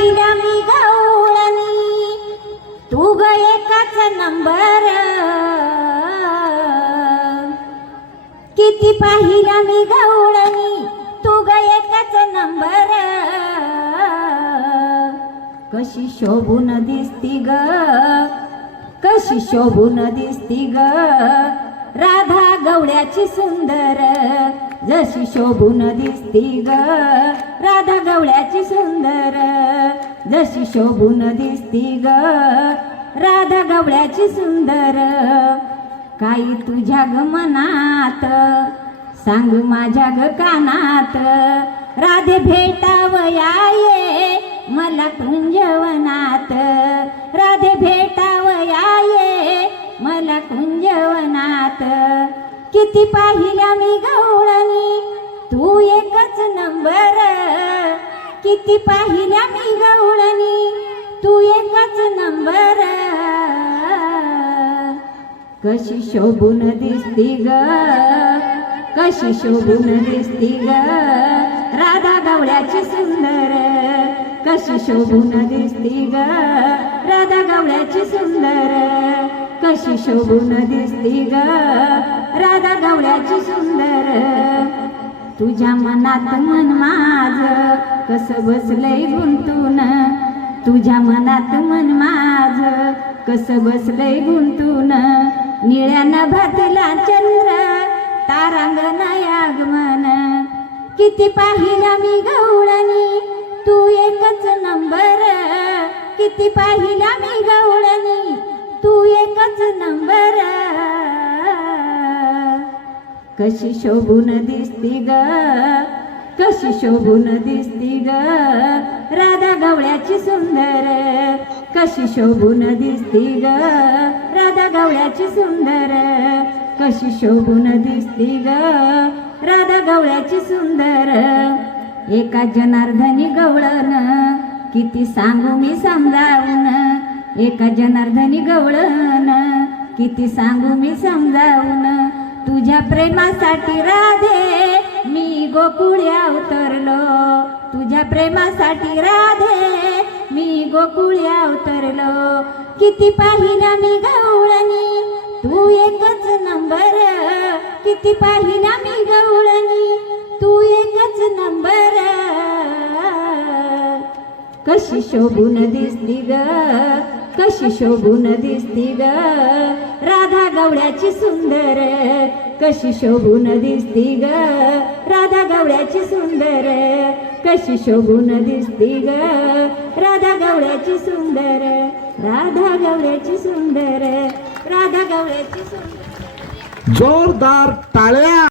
पाहिल्या मी गवळणी तू ग एकाच नंबर. किती पाहिला मी गवळणी तू ग एकाच नंबर. कशी शोभून दिसती ग कशी शोभून दिसती ग राधा गवळ्याची सुंदर. जशी शोभून दिसती ग राधा गवळ्याची सुंदर. जशी शोभून दिसती ग. राधा गवळ्याची सुंदर. काही तुझ्या ग मनात सांग माझ्या ग कानात. राधे भेटावया ये मला कुंजवनात. राधे भेटावया ये मला कुंजवनात. किती पाहिल्या मी गवळणी तू एकच नंबर. किती पाहिल्या मी गवळणी? तू एकच नंबर. कशी शोभून दिसती ग? कशी शोभून दिसती ग? राधा गवळ्याची सुंदर. कशी शोभून दिसती ग? राधा गवळ्याची सुंदर. कशी शोभून दिसती ग? तुझ्या मनात मन माझ कस बसलंय गुंतून? तुझ्या मनात मन माझ कस बसलंय गुंतून? निळ्या नभातला चंद्र तारांगण आगमन. किती पाहिला मी गवळणी तू एकच नंबर. किती पाहिला मी गवळणी तू एकच नंबर. कशी शोभून दिसती ग? कशी शोभून दिसती ग? राधा गवळ्याची सुंदर कशी शोभून दिसती ग? राधा गवळ्याची सुंदर कशी शोभून दिसती ग? राधा गवळ्याची सुंदर एका जनार्दनी गवळण किती सांगू मी समजावून? एका जनार्दनी गवळण किती सांगू मी समजावून? प्रेमासाठी राधे मी गोकुळी अवतरलो तुझ्या प्रेमासाठी राधे मी गोकुळी अवतरलो किती पाहिला मी गवळणी तू एकच नंबर. किती पाहिला मी गवळणी तू एकच नंबर. कशी शोभून दिसती ग कशी शोभून दिसती ग राधा गवळ्याची सुंदर. कशी शोभून दिसती ग? राधा गवळ्याची सुंदर. कशी शोभून दिसती ग? राधा गवळ्याची सुंदर. राधा गवळ्याची सुंदर. राधा गवळ्याची सुंदर. जोरदार टाळ्या.